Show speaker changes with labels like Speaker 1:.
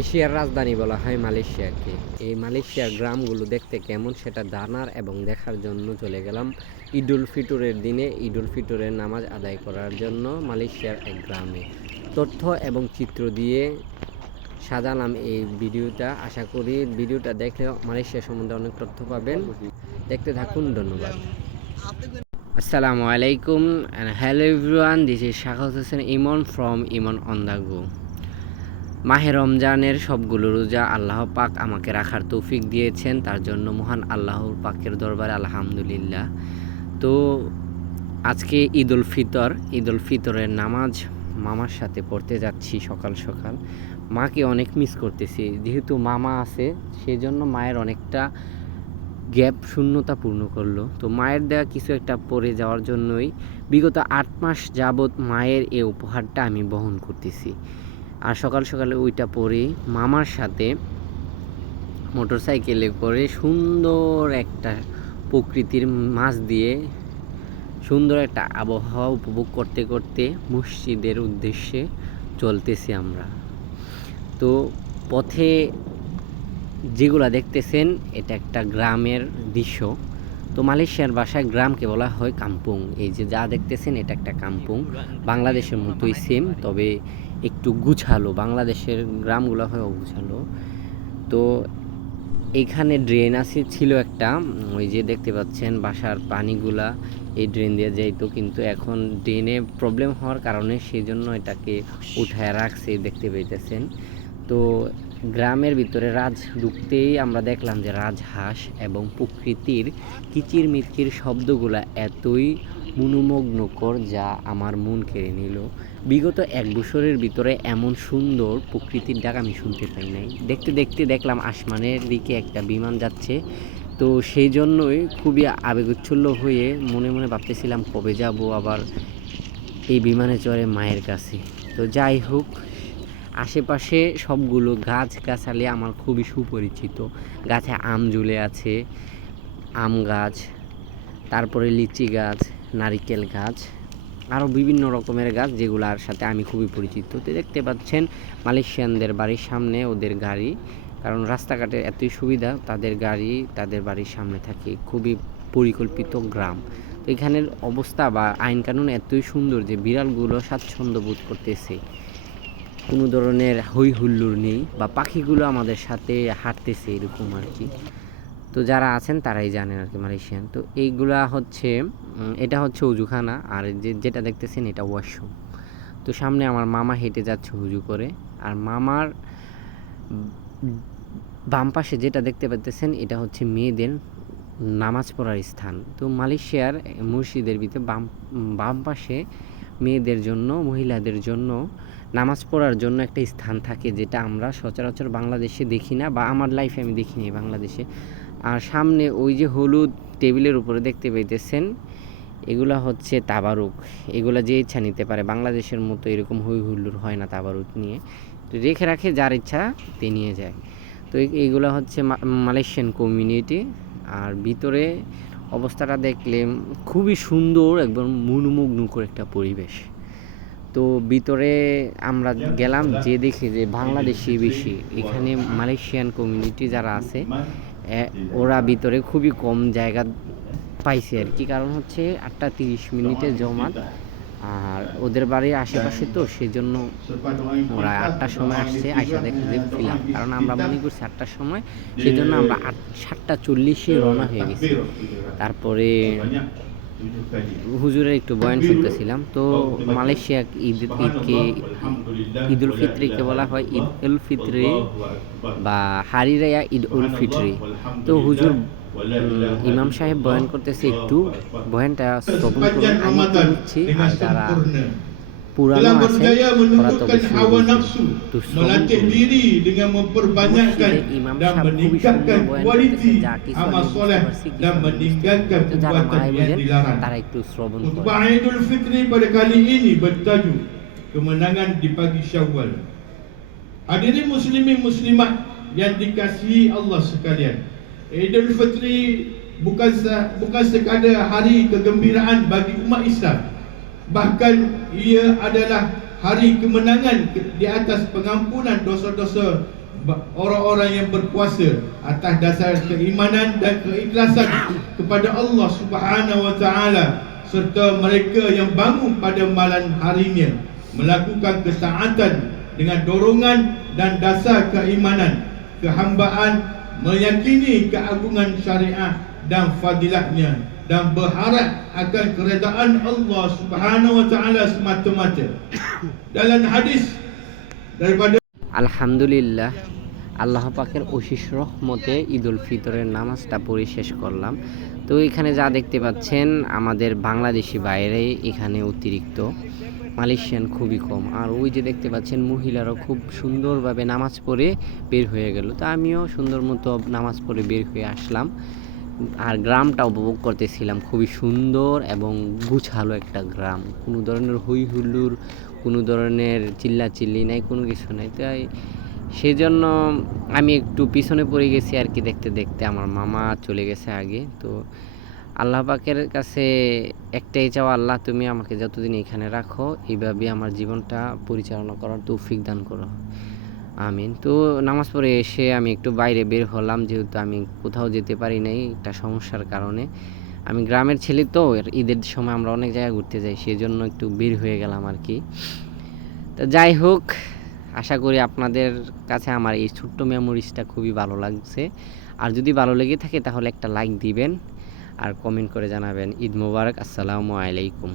Speaker 1: এশিয়ার রাজধানী বলা হয় মালয়েশিয়াকে এই মালয়েশিয়ার গ্রামগুলো দেখতে কেমন সেটা জানার এবং দেখার জন্য চলে গেলাম ঈদুল ফিতরের দিনে। ঈদুল ফিতরের নামাজ আদায় করার জন্য মালয়েশিয়ার এক গ্রামে। তথ্য এবং চিত্র দিয়ে সাজালাম এই ভিডিওটা। আশা করি ভিডিওটা দেখলে মালয়েশিয়া সম্বন্ধে অনেক তথ্য পাবেন। দেখতে থাকুন, ধন্যবাদ। আসসালামু আলাইকুম and hello everyone, this is Sakhawat Hossain Emon from Emon on the go মাহে রমজানের সবগুলো রোজা আল্লাহ পাক আমাকে রাখার তৌফিক দিয়েছেন। তার জন্য মহান আল্লাহর পাকের দরবারে আলহামদুলিল্লাহ। তো আজকে ঈদ উল ফিতর ঈদ উল ফিতরের নামাজ মামার সাথে পড়তে যাচ্ছি সকাল সকাল। মাকে অনেক মিস করতেছি। যেহেতু মামা আছে সেই জন্য মায়ের অনেকটা গ্যাপ শূন্যতা পূর্ণ করল। তো মায়ের দেওয়া কিছু একটা পড়ে যাওয়ার জন্যই বিগত আট মাস যাবৎ মায়ের এই উপহারটা আমি বহন করতেছি। আর সকাল সকালে ওইটা পরে মামার সাথে মোটর সাইকেলে করে সুন্দর একটা প্রকৃতির মাঝ দিয়ে সুন্দর একটা আবহাওয়া উপভোগ করতে করতে মসজিদের উদ্দেশ্যে চলতেছি আমরা। তো পথে যেগুলা দেখতেছেন, এটা একটা গ্রামের দৃশ্য। তো মালয়েশিয়ার ভাষায় গ্রামকে বলা হয় কাম্পুং। এই যে যা দেখতেছেন, এটা একটা কাম্পুং। বাংলাদেশের মতোই সেম তবে একটু গুছালো, বাংলাদেশের গ্রামগুলো হয় গুছালো তো এইখানে ড্রেন আছে ছিল একটা, ওই যে দেখতে পাচ্ছেন বাসার পানিগুলা, এই ড্রেন দিয়ে যাইতো, কিন্তু এখন ড্রেনে প্রবলেম হওয়ার কারণে সেই জন্য এটাকে উঠায় রাখছে, দেখতে পাইতেছেন। তো গ্রামের ভিতরে রাজ ঢুকতেই আমরা দেখলাম যে রাজহাঁস এবং প্রকৃতির কিচির মিচির শব্দগুলা এতই মনোমগ্নকর যা আমার মন কেড়ে নিল। বিগত এক বছরের ভিতরে এমন সুন্দর প্রকৃতির ডাক আমি শুনতে পাই নাই। দেখতে দেখতে দেখলাম আসমানের দিকে একটা বিমান যাচ্ছে। তো সেই জন্যই খুবই আবেগোচ্ছল্ল হয়ে মনে মনে ভাবতেছিলাম, কবে যাব আবার এই বিমানে চড়ে মায়ের কাছে। তো যাই হোক, আশেপাশে সবগুলো গাছ গাছালি আমার খুবই সুপরিচিত। গাছে আম ঝুলে আছে, আম গাছ, তারপরে লিচি গাছ নারিকেল গাছ আরও বিভিন্ন রকমের গাছ যেগুলোর সাথে আমি খুবই পরিচিত। তো দেখতে পাচ্ছেন, মালয়েশিয়ানদের বাড়ির সামনে ওদের গাড়ি, কারণ রাস্তাঘাটের এতই সুবিধা, তাদের গাড়ি তাদের বাড়ির সামনে থাকে, খুবই পরিকল্পিত গ্রাম। তো এখানের অবস্থা বা আইন কানুন এতই সুন্দর যে বিড়ালগুলো স্বাচ্ছন্দ্য বোধ করতেছে। কোনো ধরনের হৈ হুল্লোড় নেই বা পাখিগুলো আমাদের সাথে হাঁটতেছে এরকম আর কি। তো যারা আছেন তারাই জানেন আর কি মালয়েশিয়ান। তো এইগুলা হচ্ছে এটা হচ্ছে উজুখানা আর যে, যেটা দেখতেছেন এটা ওয়াশরুম তো সামনে আমার মামা হেঁটে যাচ্ছে উজু করে আর মামার বাম পাশে যেটা দেখতে পাচ্তেছেন এটা হচ্ছে মেয়েদের নামাজ পড়ার স্থান। তো মালয়েশিয়ার মসজিদের ভিতরে বাম বাম পাশে মেয়েদের জন্য, মহিলাদের জন্য নামাজ পড়ার জন্য একটা স্থান থাকে যেটা আমরা সচরাচর বাংলাদেশে দেখি না বা আমার লাইফে আমি দেখিনি বাংলাদেশে। আর সামনে ওই যে হলুদ টেবিলের উপরে দেখতে পাইতেছেন, এগুলা হচ্ছে তাবারুক। এগুলা যে ইচ্ছা নিতে পারে। বাংলাদেশের মতো এরকম হই হুল্লোড় হয় না তাবারুক নিয়ে। তো রেখে রাখে, যার ইচ্ছা তে নিয়ে যায়। তো এই- এইগুলা হচ্ছে মালয়েশিয়ান কমিউনিটি। আর ভিতরে অবস্থাটা দেখলে খুবই সুন্দর, একদম মনোমুগ্নকর একটা পরিবেশ। তো ভিতরে আমরা গেলাম যে দেখি যে বাংলাদেশি বেশি। এখানে মালয়েশিয়ান কমিউনিটি যারা আছে ওরা ভিতরে খুবই কম জায়গা পাইছে আর কি। কারণ হচ্ছে আটটা তিরিশ মিনিটে জমা। আর ওদের বাড়ির আশেপাশে তো সেজন্য ওরা আটটার সময় আসছে আইসা দেখতে যে ফিলাম কারণ আমরা মনে করছি আটটার সময় সেজন্য আমরা আট সাতটা চল্লিশে রওনা হয়ে গেছি। তারপরে হুজুরের একটু বয়ান শুনতেছিলাম। তো মালয়েশিয়া ঈদ, ঈদকে ঈদ উল ফিত্রিকে বলা হয় ঈদ উল ফিত্রি বা হারিরায়া ঈদ উল ফিত্রি। তো হুজুর ইমাম সাহেব বয়ান করতেছে একটু। বয়ানটা শ্রবণ করুন। আমি তো যারা Dalam
Speaker 2: telah berjaya menundukkan hawa nafsu melatih diri dengan memperbanyakkan dan meningkatkan kualiti amal soleh dan meninggalkan perbuatan yang dilarang. Utbah Aidul Fitri pada kali ini bertajuk kemenangan di pagi syawal. Hadirin muslimin muslimat yang dikasihi Allah sekalian. Aidul Fitri bukan bukan sekadar hari kegembiraan bagi umat Islam. Bahkan ia adalah hari kemenangan ke- di atas pengampunan dosa-dosa orang-orang yang berpuasa atas dasar keimanan dan keikhlasan kepada Allah Subhanahu wa taala serta mereka yang bangun pada malam harinya melakukan ketaatan dengan dorongan dan dasar keimanan kehambaan meyakini keagungan syariat dan fadilatnya dan berharap akan keredaan Allah Subhanahu wa taala semata-mata. Dalam hadis daripada
Speaker 1: আলহামদুলিল্লাহ আল্লাহ পাকের অশিস রহমতে ঈদ উল ফিতরের নামাজটা পড়ে শেষ করলাম। তো এখানে যা দেখতে পাচ্ছেন, আমাদের বাংলাদেশি বাইরে এখানে অতিরিক্ত। মালয়েশিয়ান খুবই কম। আর ওই যে দেখতে পাচ্ছেন মহিলারাও খুব সুন্দরভাবে নামাজ পড়ে বের হয়ে গেল। তো আমিও সুন্দর মতো নামাজ পড়ে বের হয়ে আসলাম। আর গ্রামটা উপভোগ করতেছিলাম। খুবই সুন্দর এবং গুছালো একটা গ্রাম। কোনো ধরনের হই হুল্লুর, কোনো ধরনের চিল্লাচিল্লি নাই, কোনো কিছু নাই। তাই সেই জন্য আমি একটু পিছনে পড়ে গেছি আর কি দেখতে দেখতে। আমার মামা চলে গেছে আগে। তো আল্লাহ পাকের কাছে একটাই চাও আল্লাহ তুমি আমাকে যতদিন এখানে রাখো এইভাবে আমার জীবনটা পরিচালনা করার তৌফিক দান করো। আমিন। তো নামাজ পড়ে এসে আমি একটু বাইরে বের হলাম, যেহেতু আমি কোথাও যেতে পারি নাই একটা সমস্যার কারণে। আমি গ্রামের ছেলে তো ঈদের সময় আমরা অনেক জায়গায় ঘুরতে যাই সেই জন্য একটু বের হয়ে গেলাম আর কি। তো যাই হোক, আশা করি আপনাদের কাছে আমার এই ছোট্ট মেমোরিজটা খুবই ভালো লাগছে। আর যদি ভালো লেগে থাকে, তাহলে একটা লাইক দিবেন আর কমেন্ট করে জানাবেন। ঈদ মোবারক, আসসালামু আলাইকুম।